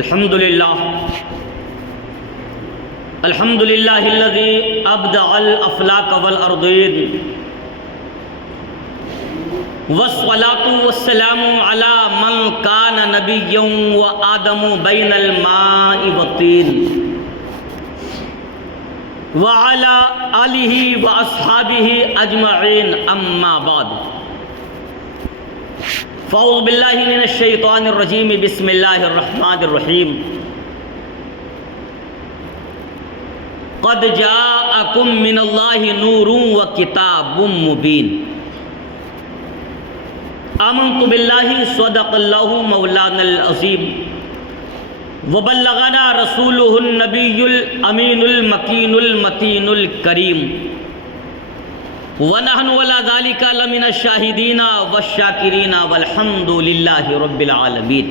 الحمد للہ الذی ابدع الافلاک والارضین والصلاة والسلام علی من کان نبیا وآدم بین الماء والطین وعلی آلہ واصحابہ اجمعین اما بعد فاعوذ باللہ من الشیطان الرجیم بسم اللہ الرحمن الرحیم قد جاءکم من اللہ نور وکتاب مبین آمنت باللہ صدق اللہ مولانا العظیم وبلغنا رسولہ النبی الامین المکین المتین الکریم وَنَحْنُ وَلَا ذَلِكَ لَمِنَ الشَّاهِدِينَ وَالشَّاكِرِينَ وَالْحَمْدُ لِلَّهِ رَبِّ الْعَالَمِينَ۔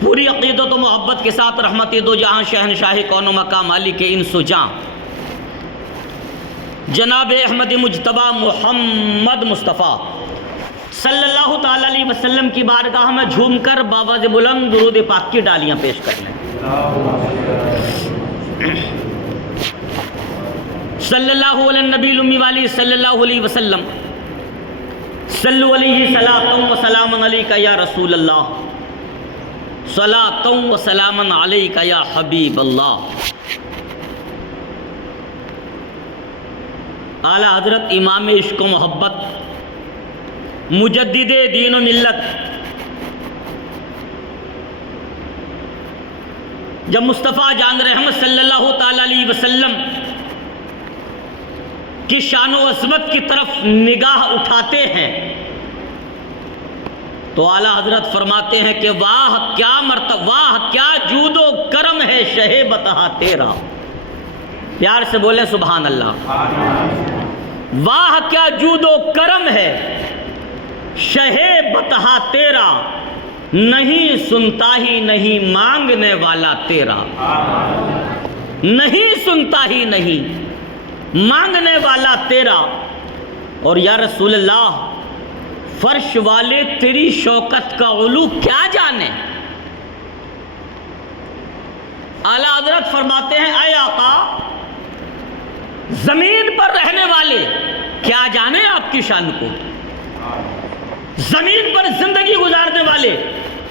پوری عقیدت و محبت کے ساتھ رحمت دو جہاں شہنشاہ کون و مقام مالک انس و جاں جناب احمد مجتبی محمد مصطفیٰ صلی اللہ تعالی علیہ وسلم کی بارگاہ میں جھوم کر بابا سے بلند درود پاک کی ڈالیاں پیش کر لیں۔ صلی اللہ علیہ نبی الامی والی صلی اللہ علیہ وسلم صلو علیہ صلاۃ و سلام علیک یا رسول اللہ صلاۃ و سلام علیک یا حبیب اللہ۔ اعلیٰ حضرت امام عشق و محبت مجدد دین و ملت جب مصطفیٰ جان رحمت صلی اللہ تعالی علیہ وسلم کی شان و عظمت کی طرف نگاہ اٹھاتے ہیں تو اعلیٰ حضرت فرماتے ہیں کہ واہ کیا مرتبہ، واہ کیا جود و کرم ہے شہ بتہا تیرا۔ پیار سے بولیں سبحان اللہ۔ واہ کیا جود و کرم ہے شہ بتہا تیرا، نہیں سنتا ہی نہیں مانگنے والا تیرا، نہیں سنتا ہی نہیں مانگنے والا تیرا۔ اور یا رسول اللہ فرش والے تیری شوکت کا علو کیا جانے۔ اعلیٰ حضرت فرماتے ہیں اے آقا زمین پر رہنے والے کیا جانے آپ کی شان کو، زمین پر زندگی گزارنے والے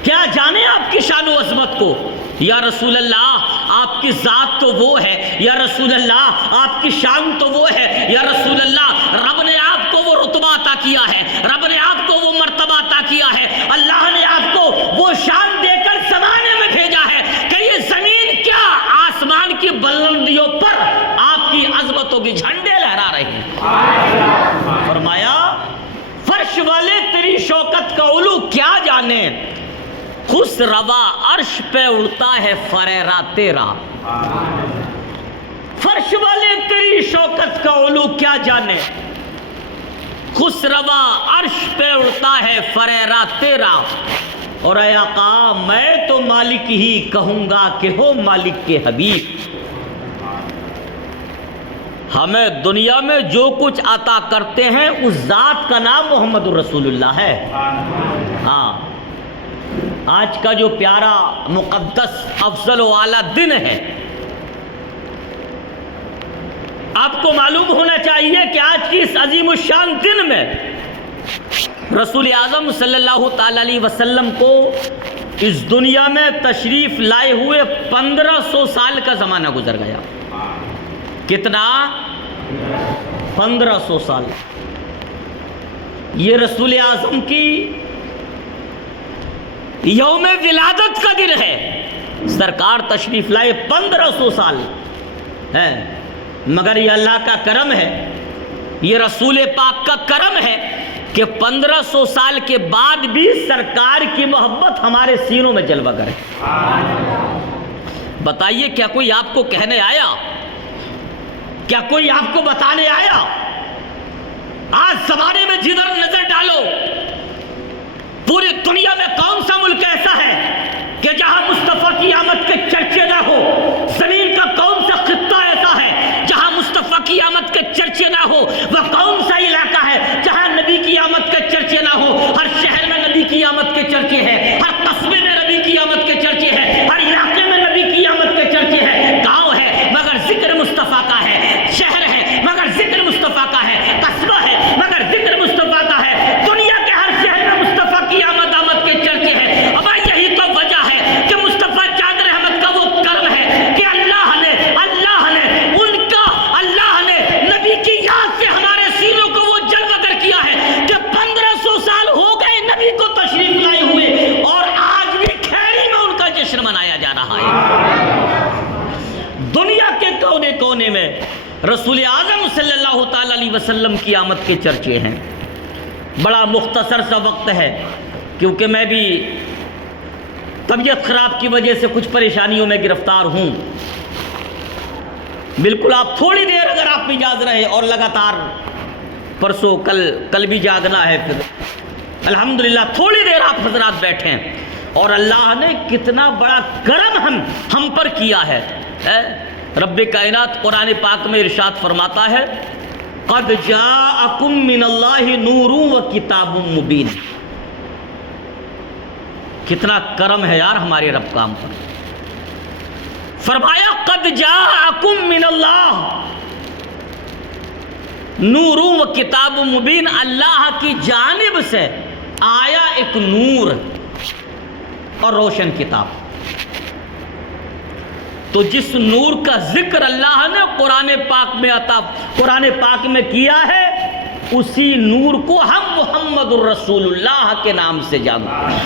کیا جانے آپ کی شان و عظمت کو۔ یا رسول اللہ آپ کی ذات تو وہ ہے، یا رسول اللہ آپ کی شان تو وہ ہے، یا رسول اللہ رب نے آپ کو وہ رتبہ عطا کیا ہے، رب نے آپ کو وہ مرتبہ عطا کیا ہے، اللہ نے آپ کو وہ شان دے کر زمانے میں بھیجا ہے کہ یہ زمین کیا آسمان کی بلندیوں پر آپ کی عظمتوں کی جھنڈے لہرا رہے ہیں۔ فرمایا فرش والے تیری شوکت کا علو کیا جانے، خس روا عرش پہ اڑتا ہے فریرا تیرا۔ فرش والے تیری شوکت کا علو کیا جانے، خس روا عرش پہ اڑتا ہے فریرا تیرا۔ اور اے آقا میں تو مالک ہی کہوں گا کہ ہو مالک کے حبیب۔ ہمیں دنیا میں جو کچھ عطا کرتے ہیں اس ذات کا نام محمد الرسول اللہ ہے۔ ہاں آج کا جو پیارا مقدس افضل و اعلیٰ دن ہے، آپ کو معلوم ہونا چاہیے کہ آج کی اس عظیم الشان دن میں رسول اعظم صلی اللہ تعالی علیہ وسلم کو اس دنیا میں تشریف لائے ہوئے 1500 سال کا زمانہ گزر گیا۔ کتنا؟ 1500 سال۔ یہ رسول اعظم کی یوم ولادت کا دن ہے، سرکار تشریف لائے 1500 سال ہے، مگر یہ اللہ کا کرم ہے، یہ رسول پاک کا کرم ہے کہ 1500 سال کے بعد بھی سرکار کی محبت ہمارے سینوں میں جلوہ گر ہے۔ بتائیے کیا کوئی آپ کو کہنے آیا، کیا کوئی آپ کو بتانے آیا؟ آج زمانے میں جدھر نظر ڈالو پوری دنیا میں کون سا ملک ایسا ہے کہ جہاں مصطفیٰ کی آمد کے چرچے نہ ہو؟ زمین کا کون سا خطہ ایسا ہے جہاں مصطفیٰ کی آمد کے چرچے نہ ہو؟ وہ کون سا علاقہ ہے جہاں نبی کی آمد کے چرچے نہ ہو؟ ہر شہر میں نبی کی آمد کے چرچے ہیں، ہر قصبے میں نبی کی آمد کے چرچے رسول اعظم صلی اللہ تعالی علیہ وسلم کی آمد کے چرچے ہیں۔ بڑا مختصر سا وقت ہے کیونکہ میں بھی طبیعت خراب کی وجہ سے کچھ پریشانیوں میں گرفتار ہوں۔ بالکل آپ تھوڑی دیر اگر آپ بھی جاگ رہے اور لگاتار پرسوں کل بھی جاگنا ہے، پھر الحمدللہ تھوڑی دیر آپ حضرات بیٹھیں، اور اللہ نے کتنا بڑا کرم ہم پر کیا ہے۔ رب کائنات قرآن پاک میں ارشاد فرماتا ہے قد جاءکم من اللہ نور و کتاب مبین۔ کتنا کرم ہے یار ہمارے رب کا ہم پر۔ فرمایا قد جاءکم من اللہ نور و کتاب مبین، اللہ کی جانب سے آیا ایک نور اور روشن کتاب۔ تو جس نور کا ذکر اللہ نے قرآن پاک میں کیا ہے، اسی نور کو ہم محمد الرسول اللہ کے نام سے جانتے ہیں۔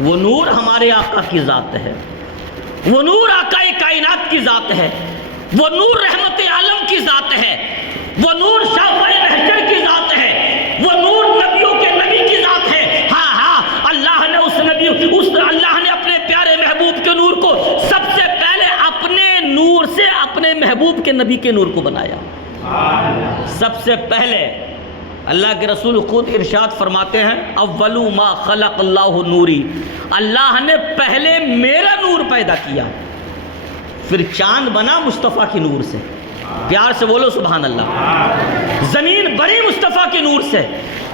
وہ نور ہمارے آقا کی ذات ہے، وہ نور آقا کائنات کی ذات ہے، وہ نور رحمت عالم کی ذات ہے، وہ نور شافع محشر کی ذات ہے، وہ نور نبیوں کے نبی کی ذات ہے۔ اللہ نے اپنے پیارے محبوب کے نور کو سب سے پہلے اپنے نور سے اپنے محبوب کے نبی کے نور کو بنایا۔ سب سے پہلے اللہ کے رسول خود ارشاد فرماتے ہیں اول ما خلق اللہ نوری، اللہ نے پہلے میرا نور پیدا کیا، پھر چاند بنا مصطفیٰ کے نور سے۔ پیار سے بولو سبحان اللہ۔ زمین بنی مصطفیٰ کے نور سے،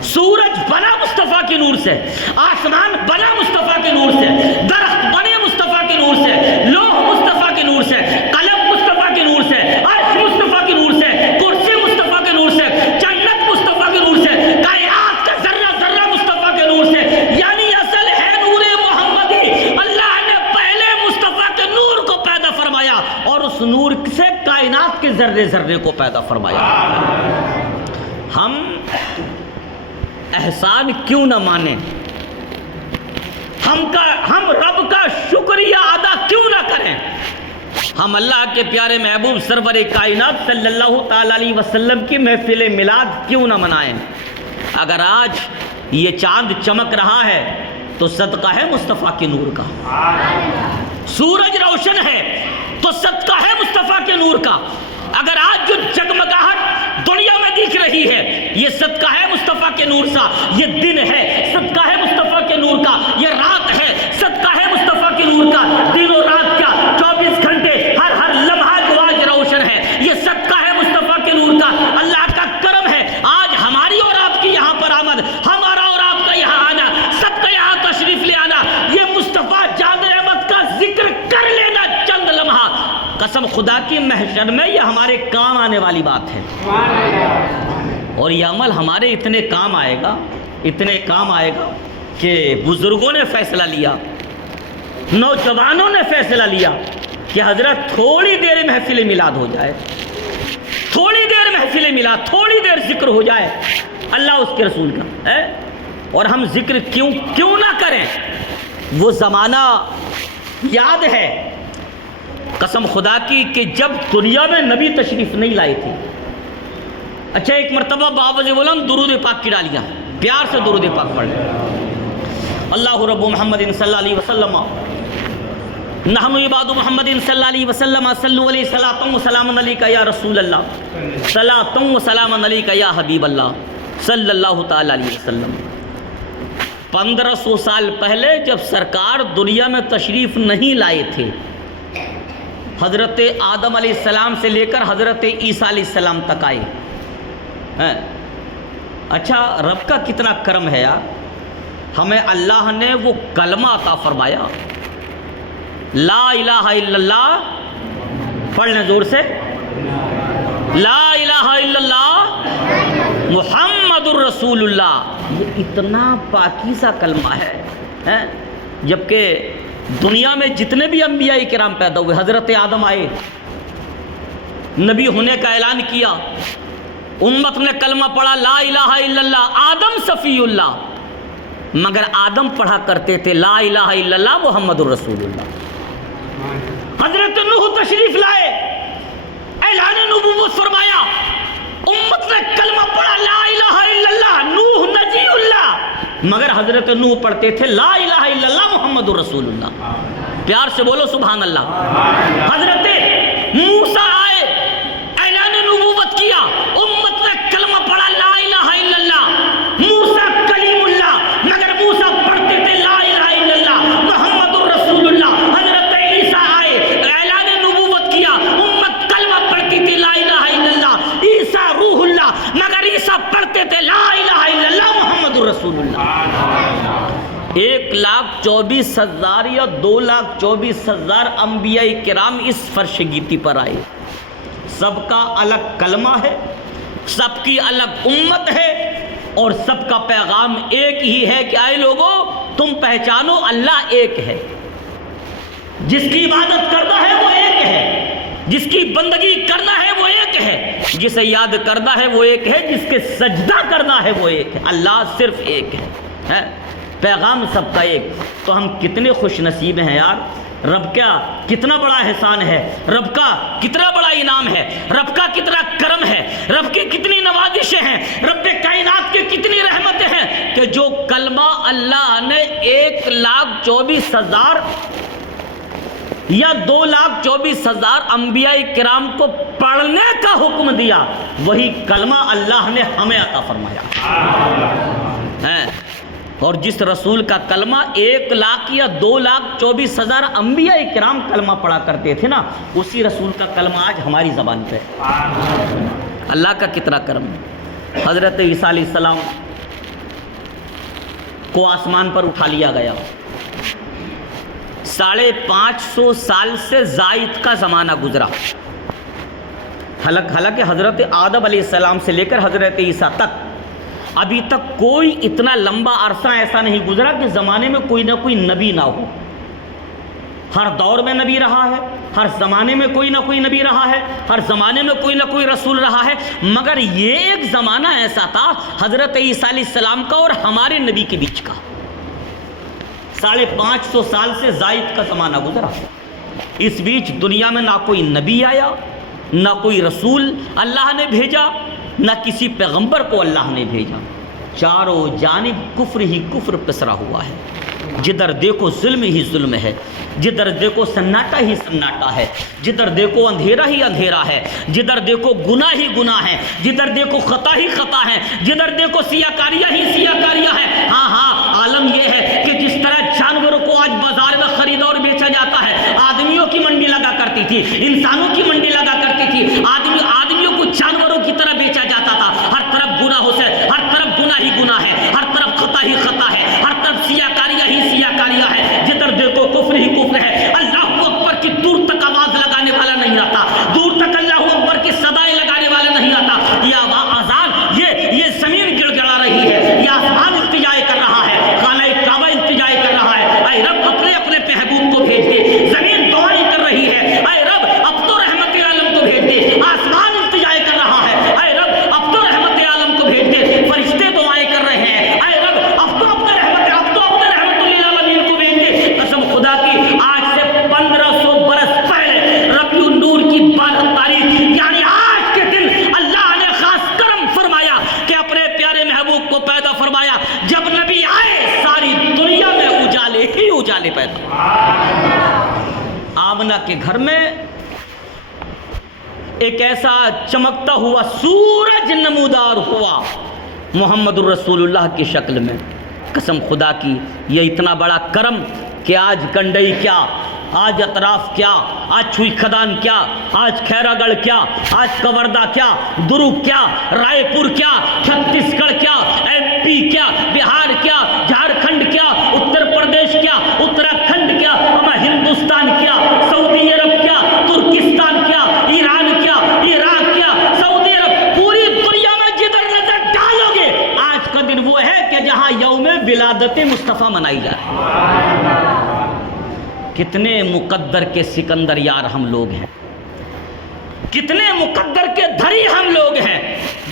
سورج بنا مصطفیٰ کے نور سے، آسمان بنا مصطفیٰ کے نور سے، درخت بنے مصطفیٰ کے نور سے، لوح مصطفیٰ کے نور سے، قلم مصطفیٰ کے نور سے، عرش مصطفیٰ کے نور سے، کرسی مصطفیٰ کے نور سے، جنت مصطفیٰ کے نور سے، کائنات کا ذرہ ذرہ مصطفیٰ کے نور سے، یعنی اصل ہے نور محمدی۔ اللہ نے پہلے مصطفیٰ کے نور کو پیدا فرمایا اور اس نور سے کائنات کے ذرے ذرے کو پیدا فرمایا۔ ہم احسان کیوں نہ مانیں، ہم رب کا شکریہ ادا کیوں نہ کریں، ہم اللہ کے پیارے محبوب سرور کائنات صلی اللہ تعالی علیہ وسلم کی محفل میلاد کیوں نہ منائیں۔ اگر آج یہ چاند چمک رہا ہے تو صدقہ ہے مصطفیٰ کے نور کا، سورج روشن ہے تو صدقہ ہے مصطفیٰ کے نور کا، اگر آج جو جگمگاہٹ دنیا میں دکھ رہی ہے یہ صدقہ ہے مصطفیٰ کے نور کا، یہ دن ہے صدقہ ہے مصطفیٰ کے نور کا، یہ رات ہے صدقہ ہے مصطفیٰ کے نور کا، دن و رات کیا 24 گھنٹے ہر لمحہ جو آج روشن ہے یہ صدقہ ہے مصطفیٰ کے نور کا۔ اللہ کا کرم ہے آج ہماری اور آپ کی یہاں پر آمد، ہمارا اور آپ کا یہاں آنا، سب کا یہاں تشریف لے آنا، یہ مصطفیٰ جان احمد کا ذکر کر لینا چند لمحہ، قسم خدا کی محشر میں یہ ہمارے کام آنے والی بات ہے، اور یہ عمل ہمارے اتنے کام آئے گا کہ بزرگوں نے فیصلہ لیا، نوجوانوں نے فیصلہ لیا کہ حضرت تھوڑی دیر محفل میلاد ہو جائے، تھوڑی دیر محفل میلاد، تھوڑی دیر ذکر ہو جائے اللہ اس کے رسول کا، اور ہم ذکر کیوں نہ کریں۔ وہ زمانہ یاد ہے قسم خدا کی کہ جب دنیا میں نبی تشریف نہیں لائے تھے۔ اچھا ایک مرتبہ بابا جی بولا درود پاک کی ڈالیاں، پیار سے درود پاک پڑھ لیں۔ اللہ رب محمد صلی اللہ علیہ وسلم نحن عباد محمد صلی اللہ علیہ وسلم صلو علیہ صلاۃ و سلام علیک یا رسول اللہ، صلاۃ و سلام علیک یا حبیب اللہ صلی اللہ تعالی علیہ وسلم۔ 1500 سال پہلے جب سرکار دنیا میں تشریف نہیں لائے تھے، حضرت آدم علیہ السلام سے لے کر حضرت عیسیٰ علیہ السلام تک آئے۔ اچھا رب کا کتنا کرم ہے یار، ہمیں اللہ نے وہ کلمہ عطا فرمایا، لا الہ الا اللہ، پڑھ لیں زور سے، لا الہ الا اللہ محمد الرسول اللہ۔ یہ اتنا پاکیزہ کلمہ ہے، جبکہ دنیا میں جتنے بھی انبیاء کرام پیدا ہوئے، حضرت آدم آئے، نبی ہونے کا اعلان کیا، امت نے کلمہ پڑھا لا الہ الا اللہ، آدم صفی اللہ، مگر آدم پڑھا کرتے تھے لا الہ الا اللہ محمد الرسول اللہ۔ حضرت نوح تشریف لائے، اعلان نبوت فرمایا، امت نے کلمہ پڑھا لا الہ الا اللہ، نوح نجی اللہ، مگر حضرت نوح پڑھتے تھے لا الہ الا اللہ محمد رسول اللہ۔ پیار سے بولو سبحان اللہ۔ حضرت موسیٰ آئے، اعلان نبوت کیا، امت نے کلمہ پڑھا لا الہ الا اللہ، موسیٰ کلیم اللہ، مگر موسیٰ پڑھتے تھے لا الہ الا اللہ محمد رسول اللہ۔ حضرت عیسیٰ آئے، اعلان نبوت کیا، امت کلمہ پڑھتی تھی لا الہ الا اللہ، عیسیٰ روح اللہ، مگر عیسیٰ پڑھتے تھے لا الہ الا اللہ محمد رسول اللہ۔ 1,24,000 یا 2,24,000 انبیاء کرام اس فرش گیتی پر آئے، سب کا الگ کلمہ ہے، سب کی الگ امت ہے، اور سب کا پیغام ایک ہی ہے کہ اے لوگو تم پہچانو اللہ ایک ہے، جس کی عبادت کرنا ہے وہ ایک ہے، جس کی بندگی کرنا ہے وہ ایک ہے، جسے یاد کرنا ہے وہ ایک ہے، جس کے سجدہ کرنا ہے وہ ایک ہے، اللہ صرف ایک ہے، پیغام سب کا ایک۔ تو ہم کتنے خوش نصیب ہیں یار، رب کا کتنا بڑا احسان ہے، رب کا کتنا بڑا انعام ہے، رب کا کتنا کرم ہے، رب کی کتنی نوازشیں ہیں، رب کائنات کی کتنی رحمتیں ہیں کہ جو کلمہ اللہ نے 1,24,000 یا 2,24,000 انبیاء کرام کو پڑھنے کا حکم دیا، وہی کلمہ اللہ نے ہمیں عطا فرمایا ہے۔ اور جس رسول کا کلمہ 1,00,000 یا 2,24,000 انبیاء کرام کلمہ پڑھا کرتے تھے نا، اسی رسول کا کلمہ آج ہماری زبان پہ ہے۔ اللہ کا کتنا کرم ہے۔ حضرت عیسیٰ علیہ السلام کو آسمان پر اٹھا لیا گیا، 550 سال سے زائد کا زمانہ گزرا، حالانکہ حضرت آدم علیہ السلام سے لے کر حضرت عیسیٰ تک ابھی تک کوئی اتنا لمبا عرصہ ایسا نہیں گزرا کہ زمانے میں کوئی نہ کوئی نبی نہ ہو۔ ہر دور میں نبی رہا ہے، ہر زمانے میں کوئی نہ کوئی نبی رہا ہے، ہر زمانے میں کوئی نہ کوئی رسول رہا ہے، مگر یہ ایک زمانہ ایسا تھا حضرت عیسیٰ علیہ السلام کا اور ہمارے نبی کے بیچ کا، 550 سال سے زائد کا زمانہ گزرا۔ اس بیچ دنیا میں نہ کوئی نبی آیا، نہ کوئی رسول اللہ نے بھیجا، نہ کسی پیغمبر کو اللہ نے بھیجا، چاروں جانب کفر ہی کفر پسرا ہوا ہے، جدھر دیکھو ظلم ہی ظلم ہے، جدھر دیکھو سناٹا ہی سناٹا ہے، جدھر دیکھو اندھیرا ہی اندھیرا ہے، جدھر دیکھو گناہ ہی گناہ ہے، جدھر دیکھو خطا ہی خطا ہے، جدھر دیکھو سیاکاریاں ہی سیاکاریاں ہیں۔ ہاں عالم یہ ہے کہ جس طرح جانوروں کو آج بازار میں خریدا اور بیچا جاتا ہے، آدمیوں کی منڈی لگا کرتی تھی، انسانوں کی منڈی لگا کرتی تھی، آدمیوں کو جانوروں کی طرح بیچا جاتا تھا، ہر طرف گناہوں سے، ہر طرف گناہ ہی گناہ ہے، ہر طرف خطا ہی خطا ہے، ہر طرف سیاکاریاں ہی سیاکاریاں ہے، جدھر دیکھو کفر ہی کفر ہے۔ اللہ اکبر کی دور تک آواز لگانے والا نہیں آتا، دور تک اللہ اکبر کی صدائیں لگانے والا نہیں آتا، یہ آزان یہ زمین گڑ گڑا رہی ہے، یہ آسمان التجائے کر رہا ہے، خانہ کعبہ التجائے کر رہا ہے، اے رب اپنے اپنے محبوب کو بھیج دے، زمین دعائیں کر رہی ہے، اے رب اب تو رحمت عالم کو بھیج دے، آسمان التجائے کر رہا ہے، اے رب اب تو رحمت عالم کو بھیج دے، فرشتے دعائیں کر رہے ہیں، اے رب اب تو اپنے رحمت للعالمین کو بھیج دے۔ قسم خدا کی آج سے 1500 برس پہلے ربیع النور کی 12 تاریخ یعنی آج کے دن اللہ نے خاص کرم فرمایا کہ اپنے پیارے محبوب کو پیدا فرمایا۔ جب نبی آئے ساری دنیا میں اجالے ہی اجالے پیدا۔ آمنہ کے گھر میں ایک ایسا چمکتا ہوا سورج نمودار ہوا محمد الرسول اللہ کی شکل میں۔ قسم خدا کی یہ اتنا بڑا کرم کہ آج کنڈئی کیا، آج اطراف کیا، آج چھوئی کھدان کیا، آج کھیرا گڑھ کیا، آج کوردا کیا، درگ کیا، رائے پور کیا، چھتیس گڑھ کیا، ایم پی کیا، بہار کیا، جھارکھنڈ کیا، اتر پردیش کیا، اتراکھنڈ کیا، ہندوستان کیا، سعودی عرب کیا، ترکستان کیا، ایران کیا، عراق کیا، سعودی عرب، پوری دنیا میں جدھر نظر ڈالو گے آج کا دن وہ ہے کہ جہاں یوم ولادت مصطفیٰ منائی جائے۔ کتنے مقدر کے سکندر یار ہم لوگ ہیں، کتنے مقدر کے دھری ہم لوگ ہیں،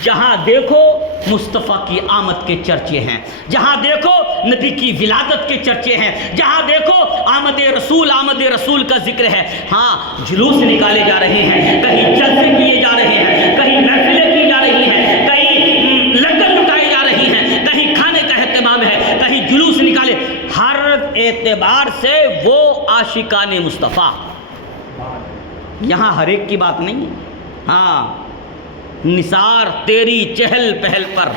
جہاں دیکھو مصطفیٰ کی آمد کے چرچے ہیں، جہاں دیکھو نبی کی ولادت کے چرچے ہیں، جہاں دیکھو آمد رسول کا ذکر ہے۔ ہاں جلوس نکالے جا رہے ہیں، کہیں جلسے کیے جا رہے ہیں، کہیں محفلیں کی جا رہی ہیں، کہیں لنگر لٹائی جا رہی ہیں، کہیں کھانے کا اہتمام ہے، کہیں جلوس نکالے، ہر اعتبار سے وہ عاشقان مصطفیٰ۔ یہاں ہر ایک کی بات نہیں ہے۔ ہاں نثار تیری چہل پہل پر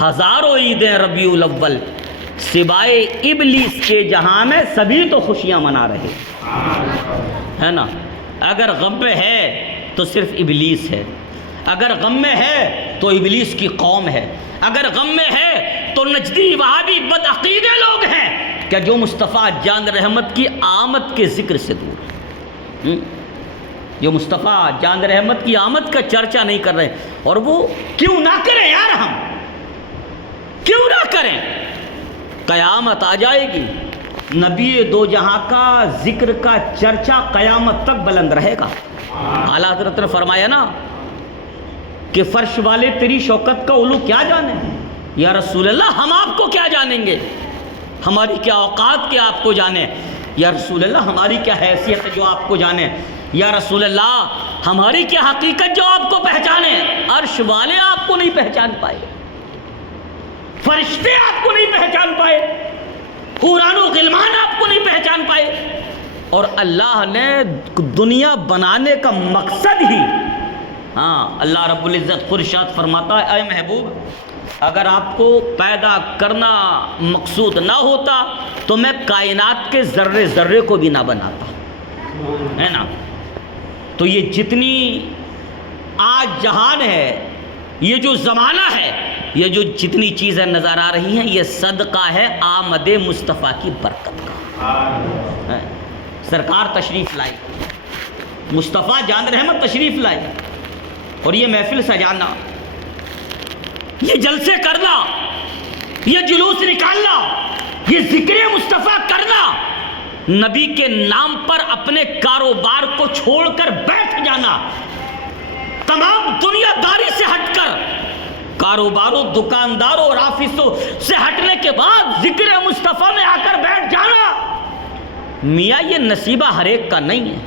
ہزاروں عیدیں ربیع الاول، سوائے ابلیس کے جہاں میں سبھی تو خوشیاں منا رہے ہے نا۔ اگر غم میں ہے تو صرف ابلیس ہے، اگر غم میں ہے تو ابلیس کی قوم ہے، اگر غم میں ہے تو نجدی وہابی بدعقیدے لوگ ہیں کہ جو مصطفیٰ جان رحمت کی آمد کے ذکر سے دور ہیں، جو مصطفیٰ جان رحمت کی آمد کا چرچا نہیں کر رہے۔ اور وہ کیوں نہ کریں یار، ہم کیوں نہ کریں؟ قیامت آ جائے گی، نبی دو جہاں کا ذکر کا چرچا قیامت تک بلند رہے گا۔ اعلیٰ حضرت نے فرمایا نا کہ فرش والے تیری شوکت کا علو کیا جانے، یا رسول اللہ ہم آپ کو کیا جانیں گے، ہماری کیا اوقات کے آپ کو جانے، یا رسول اللہ ہماری کیا حیثیت ہے جو آپ کو جانے، یا رسول اللہ ہماری کیا حقیقت جو آپ کو پہچانے۔ عرش والے آپ کو نہیں پہچان پائے، فرشتے آپ کو نہیں پہچان پائے، حوران و غلمان آپ کو نہیں پہچان پائے۔ اور اللہ نے دنیا بنانے کا مقصد ہی، ہاں اللہ رب العزت خود ارشاد فرماتا ہے، اے محبوب اگر آپ کو پیدا کرنا مقصود نہ ہوتا تو میں کائنات کے ذرے ذرے کو بھی نہ بناتا، ہے نا۔ تو یہ جتنی آج جہان ہے، یہ جو زمانہ ہے، یہ جو جتنی چیزیں نظر آ رہی ہیں، یہ صدقہ ہے آمد مصطفیٰ کی برکت کا۔ سرکار تشریف لائی، مصطفیٰ جان رحمت تشریف لائی، اور یہ محفل سجانا، یہ جلسے کرنا، یہ جلوس نکالنا، یہ ذکر مصطفیٰ کرنا، نبی کے نام پر اپنے کاروبار کو چھوڑ کر بیٹھ جانا، تمام دنیا داری سے ہٹ کر، کاروباروں دکانداروں اور آفسوں سے ہٹنے کے بعد ذکر مصطفیٰ میں آ کر بیٹھ جانا، میاں یہ نصیبہ ہر ایک کا نہیں ہے،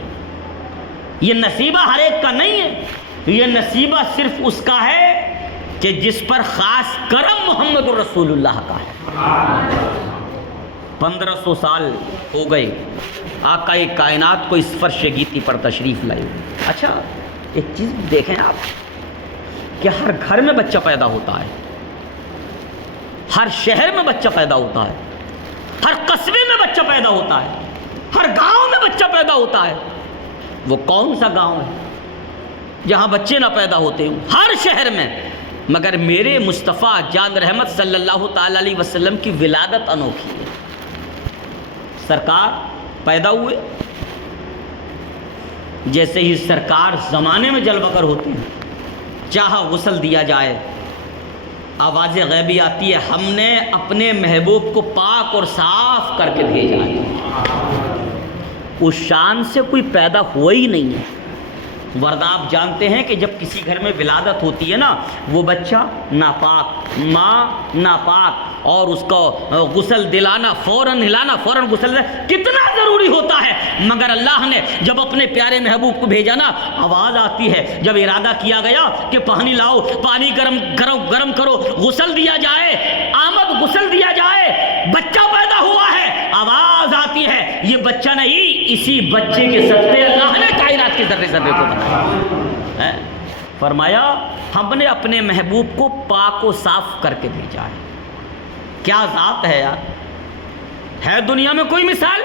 یہ نصیبہ ہر ایک کا نہیں ہے، یہ نصیبہ صرف اس کا ہے کہ جس پر خاص کرم محمد رسول اللہ کا ہے۔ 1500 سال ہو گئے آقا کائنات کو اس فرش گیتی پر تشریف لائے۔ اچھا ایک چیز دیکھیں آپ کہ ہر گھر میں بچہ پیدا ہوتا ہے، ہر شہر میں بچہ پیدا ہوتا ہے، ہر قصبے میں بچہ پیدا ہوتا ہے، ہر گاؤں میں بچہ پیدا ہوتا ہے۔ وہ کون سا گاؤں ہے جہاں بچے نہ پیدا ہوتے ہوں؟ ہر شہر میں۔ مگر میرے مصطفیٰ جان رحمت صلی اللہ تعالی علیہ وسلم کی ولادت انوکھی ہے۔ سرکار پیدا ہوئے، جیسے ہی سرکار زمانے میں جل بکر ہوتے ہیں، چاہا غسل دیا جائے، آواز غیبی آتی ہے، ہم نے اپنے محبوب کو پاک اور صاف کر کے بھیجا ہے۔ اس شان سے کوئی پیدا ہوا ہی نہیں ہے، ورنہ آپ جانتے ہیں کہ جب کسی گھر میں ولادت ہوتی ہے نا، وہ بچہ ناپاک، ماں ناپاک، اور اس کو غسل دلانا، فوراً ہلانا، فوراً غسل دلانا کتنا ضروری ہوتا ہے۔ مگر اللہ نے جب اپنے پیارے محبوب کو بھیجا نا، آواز آتی ہے، جب ارادہ کیا گیا کہ پانی لاؤ، پانی گرم کرو، غسل دیا جائے، آمد غسل دیا جائے، بچہ پیدا ہوا ہے، آواز آتی ہے، یہ بچہ نہیں، اسی بچے کے صدقے اللہ نے کائنات کے ذرے ذرے کو بنایا۔ فرمایا ہم نے اپنے محبوب کو پاک و صاف کر کے بھیجا ہے۔ کیا ذات ہے یار، ہے دنیا میں کوئی مثال؟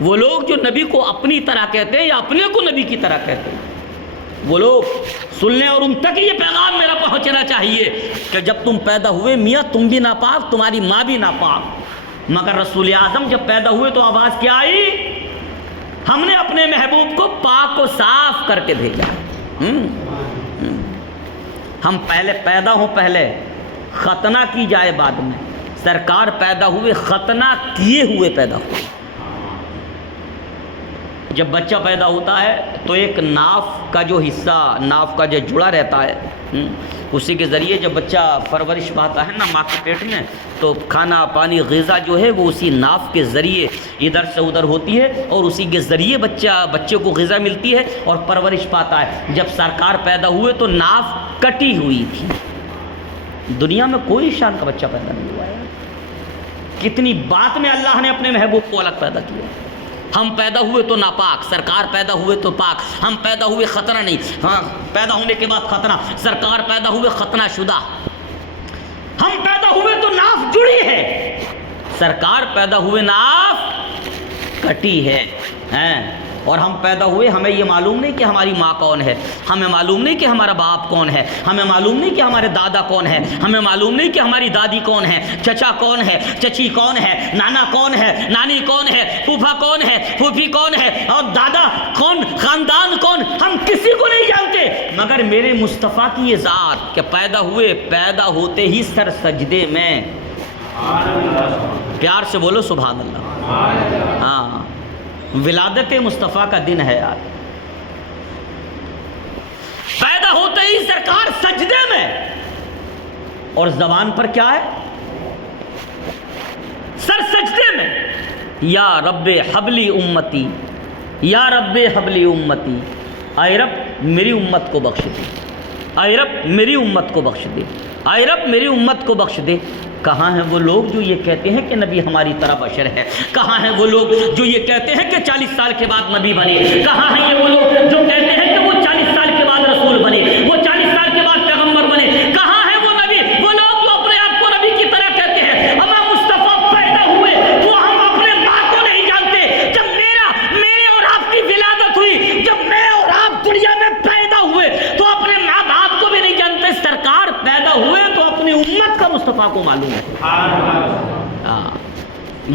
وہ لوگ جو نبی کو اپنی طرح کہتے ہیں یا اپنے کو نبی کی طرح کہتے ہیں، وہ لوگ سن لیں اور ان تک یہ پیغام میرا پہنچنا چاہیے کہ جب تم پیدا ہوئے میاں تم بھی ناپاک، تمہاری ماں بھی ناپاک، مگر رسول اعظم جب پیدا ہوئے تو آواز کیا آئی؟ ہم نے اپنے محبوب کو پاک و صاف کر کے بھیجا۔ ہم پہلے پیدا ہوں، پہلے ختنہ کی جائے بعد میں، سرکار پیدا ہوئے ختنہ کیے ہوئے پیدا ہوئے۔ جب بچہ پیدا ہوتا ہے تو ایک ناف کا جو حصہ، ناف کا جو جڑا رہتا ہے، اسی کے ذریعے جب بچہ پرورش پاتا ہے نا ماں کے پیٹ میں، تو کھانا پانی غذا جو ہے وہ اسی ناف کے ذریعے ادھر سے ادھر ہوتی ہے، اور اسی کے ذریعے بچے کو غذا ملتی ہے اور پرورش پاتا ہے۔ جب سرکار پیدا ہوئے تو ناف کٹی ہوئی تھی، دنیا میں کوئی شان کا بچہ پیدا نہیں ہوا ہے۔ کتنی بات میں اللہ نے اپنے محبوب کو الگ پیدا کیا۔ ہم پیدا ہوئے تو ناپاک، سرکار پیدا ہوئے تو پاک، ہم پیدا ہوئے خطرہ نہیں، ہاں پیدا ہونے کے بعد ختنہ، سرکار پیدا ہوئے ختنہ شدہ۔ ہم پیدا ہوئے تو ناف جڑی ہے، سرکار پیدا ہوئے ناف کٹی ہے، اور ہم پیدا ہوئے ہمیں یہ معلوم نہیں کہ ہماری ماں کون ہے، ہمیں معلوم نہیں کہ ہمارا باپ کون ہے، ہمیں معلوم نہیں کہ ہمارے دادا کون ہے، ہمیں معلوم نہیں کہ ہماری دادی کون ہے، چچا کون ہے، چچی کون ہے، نانا کون ہے، نانی کون ہے، پھوپھا کون ہے، پھوپھی کون ہے، اور دادا کون، خاندان کون، ہم کسی کو نہیں جانتے مگر میرے مصطفیٰ کی یہ ذات کہ پیدا ہوئے، پیدا ہوتے ہی سر سجدے میں، پیار سے بولو سبحان اللہ۔ ہاں ولادت مصطفیٰ کا دن ہے یار، پیدا ہوتے ہی سرکار سجدے میں، اور زبان پر کیا ہے، سر سجدے میں، یا رب حبلی امتی، یا رب حبلی امتی، اے رب میری امت کو بخش دے، اے رب میری امت کو بخش دے، اے رب میری امت کو بخش دے۔ کہاں ہیں وہ لوگ جو یہ کہتے ہیں کہ نبی ہماری طرح بشر ہے؟ کہاں ہیں وہ لوگ جو یہ کہتے ہیں کہ 40 سال کے بعد نبی بنے؟ کہاں ہیں یہ وہ لوگ جو کہتے ہیں کہ وہ 40 سال کے بعد رسول بنے، وہ 40 سال کے بعد پیغمبر بنے؟ کہاں ہیں وہ نبی، وہ لوگ جو اپنے آپ کو نبی کی طرح کہتے ہیں؟ اما مصطفیٰ پیدا ہوئے تو ہم اپنے ماں کو نہیں جانتے۔ جب میرے اور آپ کی ولادت ہوئی، جب میں اور آپ دنیا میں پیدا ہوئے تو اپنے ماں باپ کو بھی نہیں جانتے، سرکار پیدا ہوئے تو اپنی امت کا مصطفیٰ کو معلوم ہے۔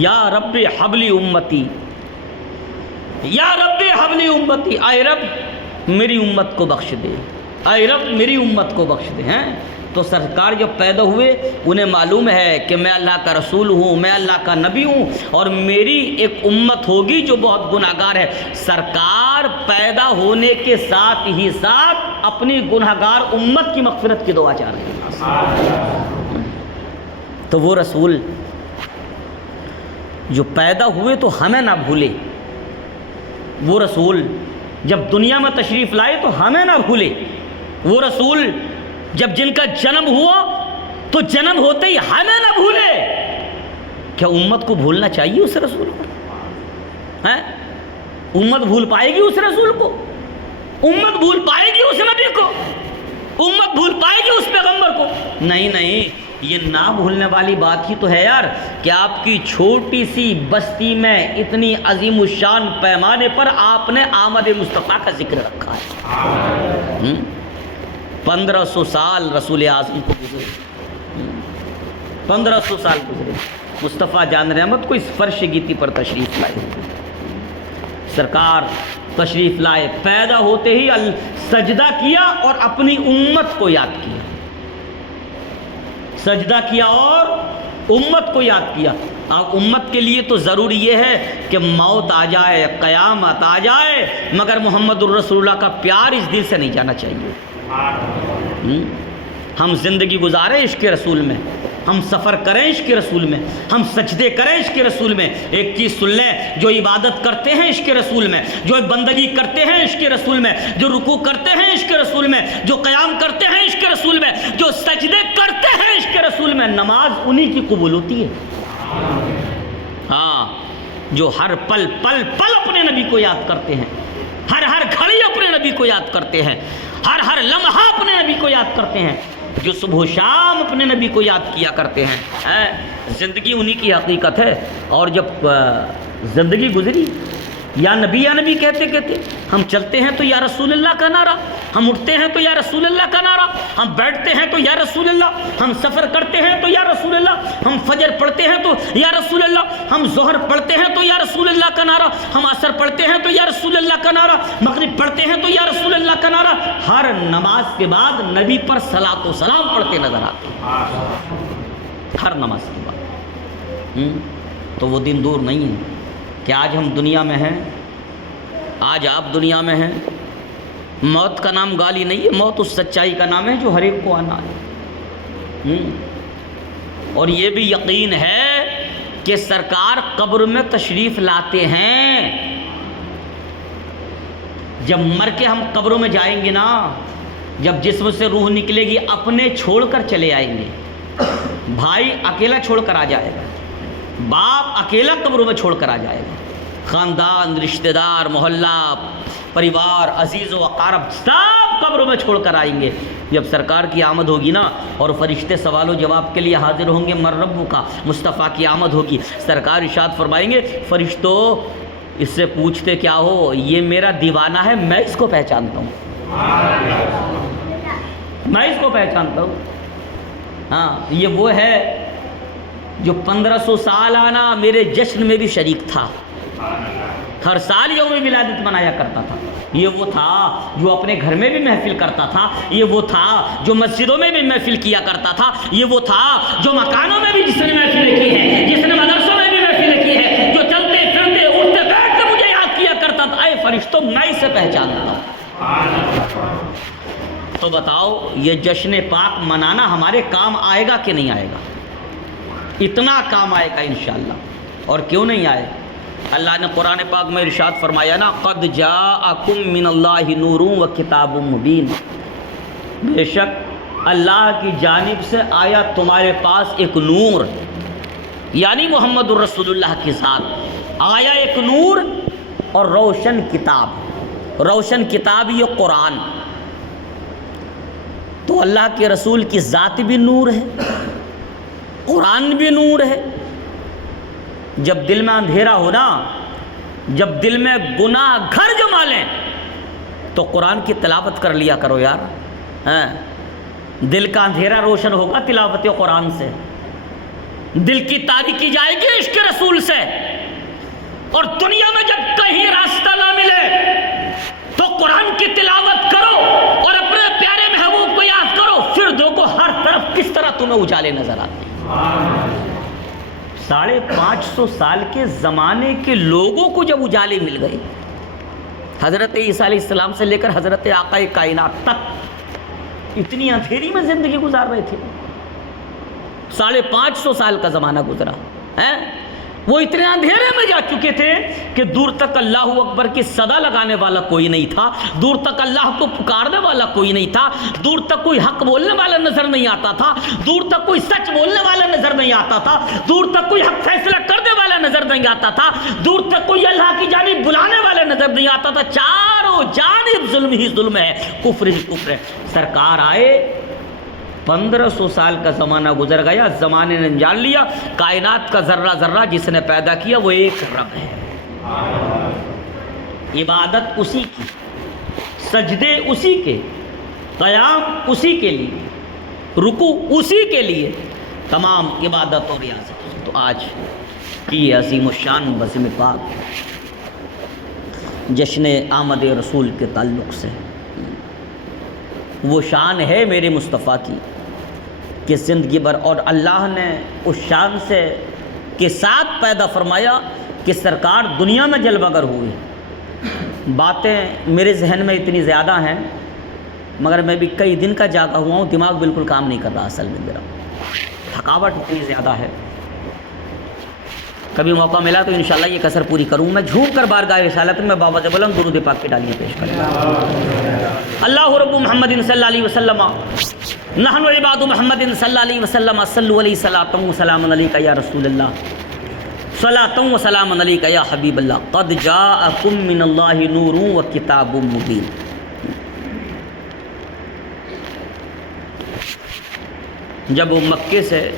یا رب حبلی امتی، یا رب حبلی امتی، اے رب میری امت کو بخش دے، اے رب میری امت کو بخش دے۔ ہیں تو سرکار جب پیدا ہوئے انہیں معلوم ہے کہ میں اللہ کا رسول ہوں، میں اللہ کا نبی ہوں، اور میری ایک امت ہوگی جو بہت گناہگار ہے۔ سرکار پیدا ہونے کے ساتھ ہی ساتھ اپنی گناہگار امت کی مغفرت کی دعا چاہ رہے ہیں۔ تو وہ رسول جو پیدا ہوئے تو ہمیں نہ بھولے، وہ رسول جب دنیا میں تشریف لائے تو ہمیں نہ بھولے، وہ رسول جب جن کا جنم ہوا تو جنم ہوتے ہی ہمیں نہ بھولے۔ کیا امت کو بھولنا چاہیے اس رسول کو؟ امت بھول پائے گی اس رسول کو؟ امت بھول پائے گی اس نبی کو؟ امت بھول پائے گی اس پیغمبر کو؟ نہیں نہیں، یہ نہ بھولنے والی بات ہی تو ہے یار کہ آپ کی چھوٹی سی بستی میں اتنی عظیم الشان پیمانے پر آپ نے آمد مصطفیٰ کا ذکر رکھا ہے۔ 1500 سال رسول اعظم کو گزرے، 1500 سال گزرے، مصطفیٰ جان رحمت کو اس فرش گیتی پر تشریف لائے، سرکار تشریف لائے، پیدا ہوتے ہی سجدہ کیا اور اپنی امت کو یاد کیا، سجدہ کیا اور امت کو یاد کیا۔ اب امت کے لیے تو ضروری یہ ہے کہ موت آ جائے، قیامت آ جائے، مگر محمد الرسول اللہ کا پیار اس دل سے نہیں جانا چاہیے۔ ہم زندگی گزارے عشق رسول میں، ہم سفر کریں عشق رسول میں، ہم سجدے کریں عشق رسول میں۔ ایک چیز سن لیں، جو عبادت کرتے ہیں عشق رسول میں، جو بندگی کرتے ہیں عشق رسول میں، جو رکوع کرتے ہیں عشق رسول میں، جو قیام کرتے ہیں عشق رسول میں، جو سجدے کرتے ہیں عشق رسول میں، نماز انہی کی قبول ہوتی ہے۔ ہاں، جو ہر پل پل پل اپنے نبی کو یاد کرتے ہیں، ہر ہر گھڑی اپنے نبی کو یاد کرتے ہیں، ہر ہر لمحہ اپنے نبی کو یاد کرتے ہیں، جو صبح و شام اپنے نبی کو یاد کیا کرتے ہیں۔ زندگی انہی کی حقیقت ہے۔ اور جب زندگی گزری، یا نبی کہتے کہتے ہم چلتے ہیں تو یا رسول اللہ کا نعرہ، ہم اٹھتے ہیں تو یا رسول اللہ کا نعرہ، ہم بیٹھتے ہیں تو یا رسول اللہ، ہم سفر کرتے ہیں تو یا رسول اللہ، ہم فجر پڑھتے ہیں تو یا رسول اللہ، ہم ظہر پڑھتے ہیں تو یا رسول اللہ کا نعرہ، ہم عصر پڑھتے ہیں تو یا رسول اللہ کا نعرہ، مغرب پڑھتے ہیں تو یا رسول اللہ کا نعرہ۔ ہر نماز کے بعد نبی پر صلاۃ و سلام پڑھتے نظر آتے ہیں، ہر نماز کے بعد۔ تو وہ دن دور نہیں ہے کہ آج ہم دنیا میں ہیں آج آپ دنیا میں ہیں، موت کا نام گالی نہیں ہے، موت اس سچائی کا نام ہے جو ہر ایک کو آنا ہے۔ اور یہ بھی یقین ہے کہ سرکار قبر میں تشریف لاتے ہیں۔ جب مر کے ہم قبروں میں جائیں گے نا، جب جسم سے روح نکلے گی، اپنے چھوڑ کر چلے آئیں گے۔ بھائی اکیلا چھوڑ کر آ جائے گا، باپ اکیلا قبروں میں چھوڑ کر آ جائے گا، خاندان، رشتہ دار، محلہ، پریوار، عزیز و اقارب سب قبروں میں چھوڑ کر آئیں گے۔ جب سرکار کی آمد ہوگی نا اور فرشتے سوال و جواب کے لیے حاضر ہوں گے، من ربک کا، مصطفیٰ کی آمد ہوگی، سرکار ارشاد فرمائیں گے، فرشتوں اس سے پوچھتے کیا ہو، یہ میرا دیوانہ ہے، میں اس کو پہچانتا ہوں، میں اس کو پہچانتا ہوں۔ ہاں، یہ وہ ہے جو 1500 سال آنا میرے جشن میں بھی شریک تھا، ہر سال یوم ولادت منایا کرتا تھا۔ یہ وہ تھا جو اپنے گھر میں بھی محفل کرتا تھا، یہ وہ تھا جو مسجدوں میں بھی محفل کیا کرتا تھا، یہ وہ تھا جو مکانوں میں بھی جس نے محفل کی ہے، جس نے مدرسوں میں بھی محفل کی ہے، جو چلتے پھرتے اٹھتے بیٹھتے مجھے یاد کیا کرتا تھا۔ اے فرشتوں، میں اسے پہچانتا ہوں۔ تو بتاؤ یہ جشن پاک منانا ہمارے کام آئے گا کہ نہیں آئے گا؟ اتنا کام آئے گا انشاءاللہ، اور کیوں نہیں آئے؟ اللہ نے قرآن پاک میں ارشاد فرمایا نا، قد جاءکم من اللہ نور و کتاب مبین، بے شک اللہ کی جانب سے آیا تمہارے پاس ایک نور، یعنی محمد الرسول اللہ کے ساتھ آیا ایک نور اور روشن کتاب۔ روشن کتاب یہ قرآن، تو اللہ کے رسول کی ذات بھی نور ہے، قرآن بھی نور ہے۔ جب دل میں اندھیرا ہو نا، جب دل میں گناہ گھر جما لیں تو قرآن کی تلاوت کر لیا کرو یار۔ دل کا اندھیرا روشن ہوگا تلاوت قرآن سے، دل کی تاریکی جائے گی عشق رسول سے، اور دنیا میں جب کہیں راستہ نہ ملے تو قرآن کی تلاوت کرو اور اپنے پیارے محبوب کو یاد کرو، پھر دیکھو ہر طرف کس طرح تمہیں اجالے نظر آتے ہیں۔ 550 سال کے زمانے کے لوگوں کو جب اجالے مل گئے، حضرت عیسیٰ علیہ السلام سے لے کر حضرت آقا کائنات تک اتنی اندھیری میں زندگی گزار رہے تھے، 550 سال کا زمانہ گزرا ہے، وہ اتنے اندھیرے میں جا چکے تھے کہ دور تک اللہ اکبر کی صدا لگانے والا کوئی نہیں تھا، دور تک اللہ کو پکارنے والا کوئی نہیں تھا، دور تک کوئی حق بولنے والا نظر نہیں آتا تھا، دور تک کوئی سچ بولنے والا نظر نہیں آتا تھا، دور تک کوئی حق فیصلہ کرنے والا نظر نہیں آتا تھا، دور تک کوئی اللہ کی جانب بلانے والا نظر نہیں آتا تھا، چاروں جانب ظلم ہی ظلم ہے، کفر ہی کفر ہے۔ سرکار آئے، 1500 سال کا زمانہ گزر گیا، زمانے نے جان لیا کائنات کا ذرہ ذرہ جس نے پیدا کیا وہ ایک رب ہے، عبادت اسی کی، سجدے اسی کے، قیام اسی کے لیے، رکوع اسی کے لیے، تمام عبادت اور ریاضت۔ تو آج کی عظیم الشان بزم پاک جشن آمد رسول کے تعلق سے وہ شان ہے میرے مصطفیٰ کی کہ زندگی بھر، اور اللہ نے اس شان سے کے ساتھ پیدا فرمایا کہ سرکار دنیا میں جلوہ گر ہوئے۔ باتیں میرے ذہن میں اتنی زیادہ ہیں، مگر میں بھی کئی دن کا جاگا ہوا ہوں، دماغ بالکل کام نہیں کر رہا، اصل میں میرا تھکاوٹ اتنی زیادہ ہے۔ کبھی موقع ملا تو انشاءاللہ یہ کسر پوری کروں۔ میں جھوم کر بارگاہ رسالت میں بابا بلند درود پاک کی ڈالیاں پیش کروں۔ اللہ رب محمد صلی اللہ علیہ وسلم، نحن عباد محمد صلی اللہ علیہ وسلم، صلو علیہ صلاۃ و سلام علیک یا رسول اللہ، صلاۃ و سلام علیک یا حبیب اللہ، قد جاءکم من اللہ نور و کتاب مبین۔ جب وہ مکے سے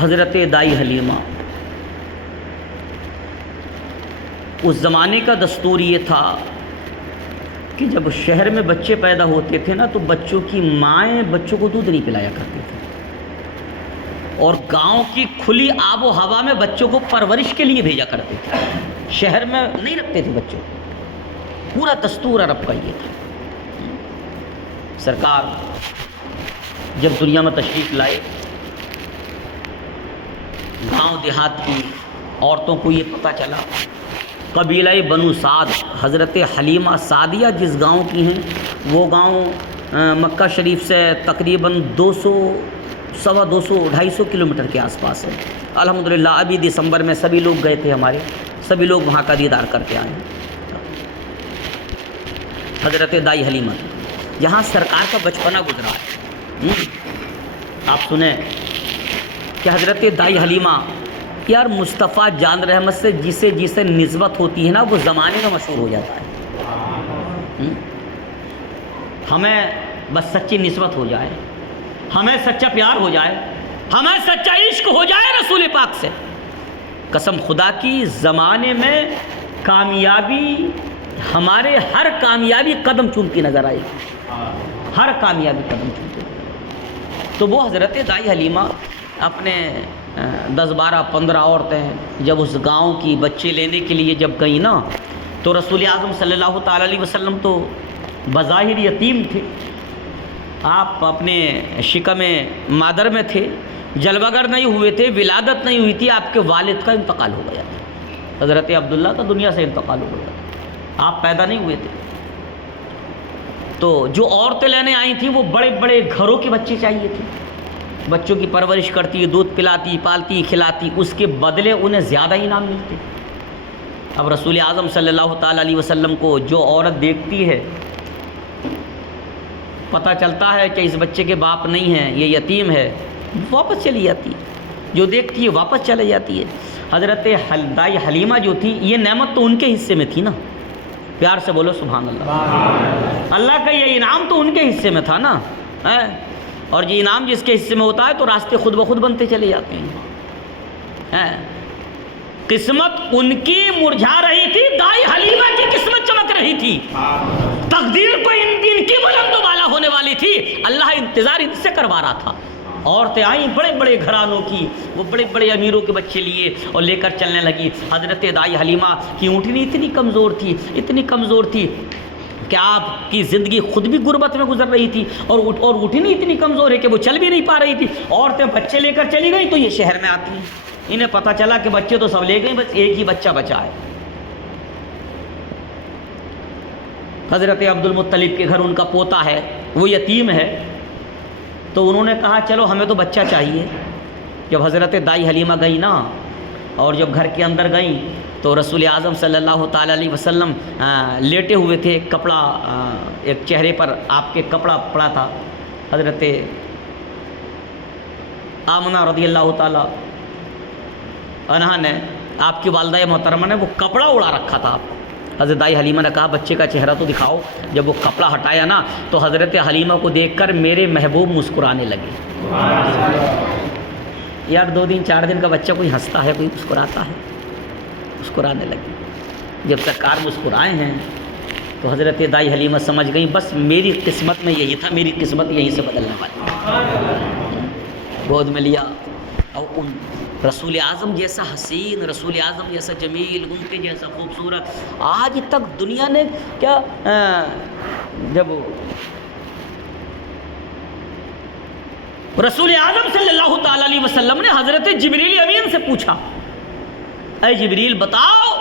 حضرت دائی حلیمہ، اس زمانے کا دستور یہ تھا کہ جب شہر میں بچے پیدا ہوتے تھے نا تو بچوں کی مائیں بچوں کو دودھ نہیں پلایا کرتی تھے، اور گاؤں کی کھلی آب و ہوا میں بچوں کو پرورش کے لیے بھیجا کرتے تھے، شہر میں نہیں رکھتے تھے بچوں کو۔ پورا دستور عرب کا یہ تھا۔ سرکار جب دنیا میں تشریف لائے، گاؤں دیہات کی عورتوں کو یہ پتہ چلا قبیلہ بنو سعد، حضرت حلیمہ سعدیہ جس گاؤں کی ہیں، وہ گاؤں مکہ شریف سے تقریباً 200 کلومیٹر کے آس پاس ہے۔ الحمدللہ ابھی دسمبر میں سبھی لوگ گئے تھے، ہمارے سبھی لوگ وہاں کا دیدار کر کے آئے ہیں۔ حضرت دائی حلیمہ جہاں سرکار کا بچپنا گزرا ہے، آپ سنیں کہ حضرت دائی حلیمہ یار مصطفیٰ جان رحمت سے جسے نسبت ہوتی ہے نا، وہ زمانے میں مشہور ہو جاتا ہے۔ ہمیں بس سچی نسبت ہو جائے، ہمیں سچا پیار ہو جائے، ہمیں سچا عشق ہو جائے رسول پاک سے، قسم خدا کی زمانے میں کامیابی، ہمارے ہر کامیابی قدم چومتی نظر آئے گی، ہر کامیابی قدم چومتی۔ تو وہ حضرت دائی حلیمہ اپنے 10-12-15 عورتیں جب اس گاؤں کی بچے لینے کے لیے جب گئیں نا، تو رسول اعظم صلی اللہ تعالی علیہ وسلم تو بظاہر یتیم تھے، آپ اپنے شکم مادر میں تھے، جلوگر نہیں ہوئے تھے، ولادت نہیں ہوئی تھی، آپ کے والد کا انتقال ہو گیا تھا، حضرت عبداللہ کا دنیا سے انتقال ہو گیا تھا، آپ پیدا نہیں ہوئے تھے۔ تو جو عورتیں لینے آئی تھیں وہ بڑے بڑے گھروں کے بچے چاہیے تھے، بچوں کی پرورش کرتی، دودھ پلاتی، پالتی، کھلاتی، اس کے بدلے انہیں زیادہ انعام ملتے۔ اب رسول اعظم صلی اللہ تعالی علیہ وسلم کو جو عورت دیکھتی ہے، پتہ چلتا ہے کہ اس بچے کے باپ نہیں ہیں، یہ یتیم ہے، واپس چلی جاتی ہے، جو دیکھتی ہے واپس چلی جاتی ہے۔ حضرت دائی حلیمہ جو تھی، یہ نعمت تو ان کے حصے میں تھی نا، پیار سے بولو سبحان اللہ، اللہ کا یہ انعام تو ان کے حصے میں تھا نا، اور یہ انعام جس کے حصے میں ہوتا ہے تو راستے خود بخود بنتے چلے جاتے ہیں۔ قسمت ان کی مرجھا رہی تھی، دائی حلیمہ کی قسمت چمک رہی تھی، تقدیر کو ان کی بلند و بالا ہونے والی تھی، اللہ انتظار ان سے کروا رہا تھا۔ عورتیں آئیں بڑے بڑے گھرانوں کی، وہ بڑے بڑے امیروں کے بچے لیے اور لے کر چلنے لگی۔ حضرت دائی حلیمہ کی اونٹنی اتنی کمزور تھی، اتنی کمزور تھی کہ آپ کی زندگی خود بھی غربت میں گزر رہی تھی، اور اٹھنی اتنی کمزور ہے کہ وہ چل بھی نہیں پا رہی تھی۔ عورتیں بچے لے کر چلی گئیں تو یہ شہر میں آتی ہیں، انہیں پتہ چلا کہ بچے تو سب لے گئے، بس ایک ہی بچہ بچا ہے۔ حضرت عبد المطلب کے گھر ان کا پوتا ہے، وہ یتیم ہے، تو انہوں نے کہا چلو ہمیں تو بچہ چاہیے۔ جب حضرت دائی حلیمہ گئی نا، اور جب گھر کے اندر گئیں تو رسول اعظم صلی اللہ تعالی علیہ وسلم لیٹے ہوئے تھے، کپڑا ایک چہرے پر آپ کے کپڑا پڑا تھا۔ حضرت آمنہ رضی اللہ تعالی عنہا نے، آپ کی والدہ محترمہ نے وہ کپڑا اڑا رکھا تھا۔ حضرت دائی حلیمہ نے کہا بچے کا چہرہ تو دکھاؤ۔ جب وہ کپڑا ہٹایا نا تو حضرت حلیمہ کو دیکھ کر میرے محبوب مسکرانے لگے۔ یار 2 دن 4 دن کا بچہ کوئی ہنستا ہے، کوئی مسکراتا ہے، مسکرانے لگے۔ جب سرکار مسکرائے ہیں تو حضرت دائی حلیمہ سمجھ گئیں بس میری قسمت میں یہی تھا، میری قسمت یہیں سے بدلنے والی۔ گود میں لیا اور ان رسول اعظم جیسا حسین، رسول اعظم جیسا جمیل، ان کے جیسا خوبصورت آج تک دنیا نے کیا، جب رسول اعظم صلی اللہ تعالی علیہ وسلم نے حضرت جبریل امین سے پوچھا، اے جبریل بتاؤ،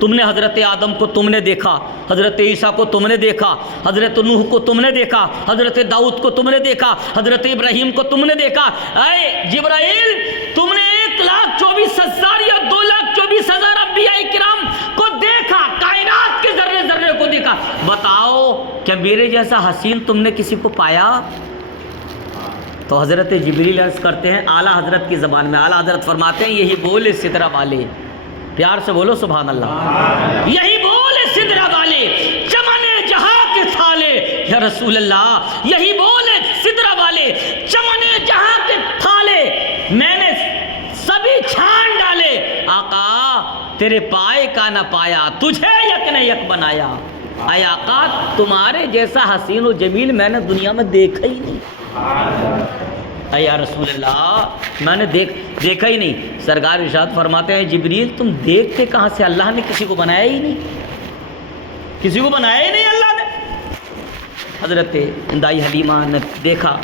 تم نے حضرت آدم کو تم نے دیکھا، حضرت عیسیٰ کو تم نے دیکھا، حضرت نوح کو تم نے دیکھا، حضرت داؤد کو تم نے دیکھا، حضرت ابراہیم کو تم نے دیکھا، اے جبرائیل تم نے 1,24,000 یا 2,24,000 انبیاء کرام کو دیکھا، کائنات کے ذرے ذرے کو دیکھا، بتاؤ کیا میرے جیسا حسین تم نے کسی کو پایا؟ تو حضرت جبریل عرض کرتے ہیں اعلیٰ حضرت کی زبان میں، اعلیٰ حضرت فرماتے ہیں یہی بولے سدرہ والے، پیار سے بولو سبحان اللہ، یہی بولے سدرہ والے چمن جہاں کے تھالے، یا رسول اللہ یہی بولے سدرہ والے چمن جہاں کے تھالے، میں نے سبھی چھان ڈالے، آقا تیرے پائے کا نہ پایا، تجھے یک نے یک بنایا، اے آقا تمہارے جیسا حسین و جمیل میں نے دنیا میں دیکھا ہی نہیں، اے یا رسول اللہ میں نے دیکھا ہی نہیں۔ سرکار ارشاد فرماتے ہیں جبریل تم دیکھتے کہاں سے، اللہ نے کسی کو بنایا ہی نہیں، کسی کو بنایا ہی نہیں اللہ نے۔ حضرت دائی حلیمہ نے دیکھا،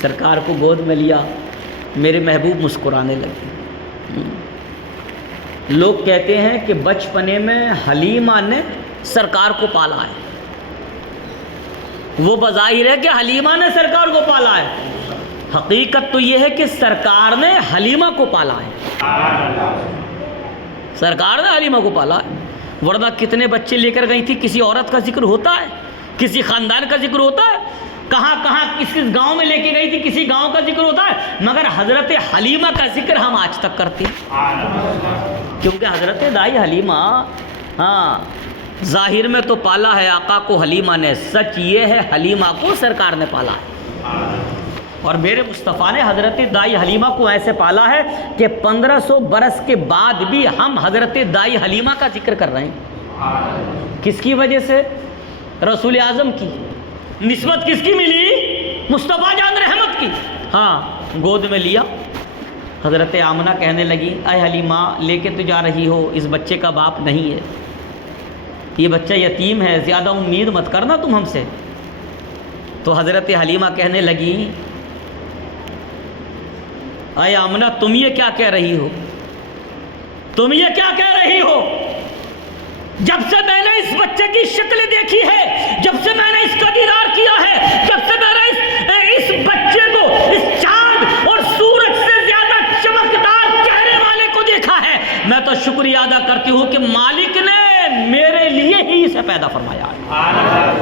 سرکار کو گود میں لیا، میرے محبوب مسکرانے لگے۔ لوگ کہتے ہیں کہ بچپنے میں حلیمہ نے سرکار کو پالا ہے. وہ بظاہر ہے کہ حلیمہ نے سرکار کو پالا ہے، حقیقت تو یہ ہے کہ سرکار نے حلیمہ کو پالا ہے. سرکار نے حلیمہ کو پالا ہے، ورنہ کتنے بچے لے کر گئی تھی. کسی عورت کا ذکر ہوتا ہے، کسی خاندان کا ذکر ہوتا ہے، کہاں کہاں کس گاؤں میں لے کے گئی تھی، کسی گاؤں کا ذکر ہوتا ہے، مگر حضرت حلیمہ کا ذکر ہم آج تک کرتے ہیں. کیونکہ حضرت دائی حلیمہ، ہاں ظاہر میں تو پالا ہے آقا کو حلیمہ نے، سچ یہ ہے حلیمہ کو سرکار نے پالا ہے. اور میرے مصطفیٰ نے حضرت دائی حلیمہ کو ایسے پالا ہے کہ 1500 برس کے بعد بھی ہم حضرت دائی حلیمہ کا ذکر کر رہے ہیں. کس کی وجہ سے؟ رسول اعظم کی. نسبت کس کی ملی؟ مصطفیٰ جان رحمت کی. ہاں گود میں لیا، حضرت آمنہ کہنے لگی اے حلیمہ لے کے تو جا رہی ہو، اس بچے کا باپ نہیں ہے، یہ بچہ یتیم ہے، زیادہ امید مت کرنا تم ہم سے. تو حضرت حلیمہ کہنے لگی اے آمنہ تم یہ کیا کہہ رہی ہو، تم یہ کیا کہہ رہی ہو؟ جب سے میں نے اس بچے کی شکل دیکھی ہے، جب سے میں نے اس کا دیدار کیا ہے، جب سے میں نے اس بچے کو اس چاند اور سورج سے زیادہ چمکدار چہرے والے کو دیکھا ہے، میں تو شکریہ ادا کرتی ہوں کہ مالک نے میرے لیے ہی اسے پیدا فرمایا ہے.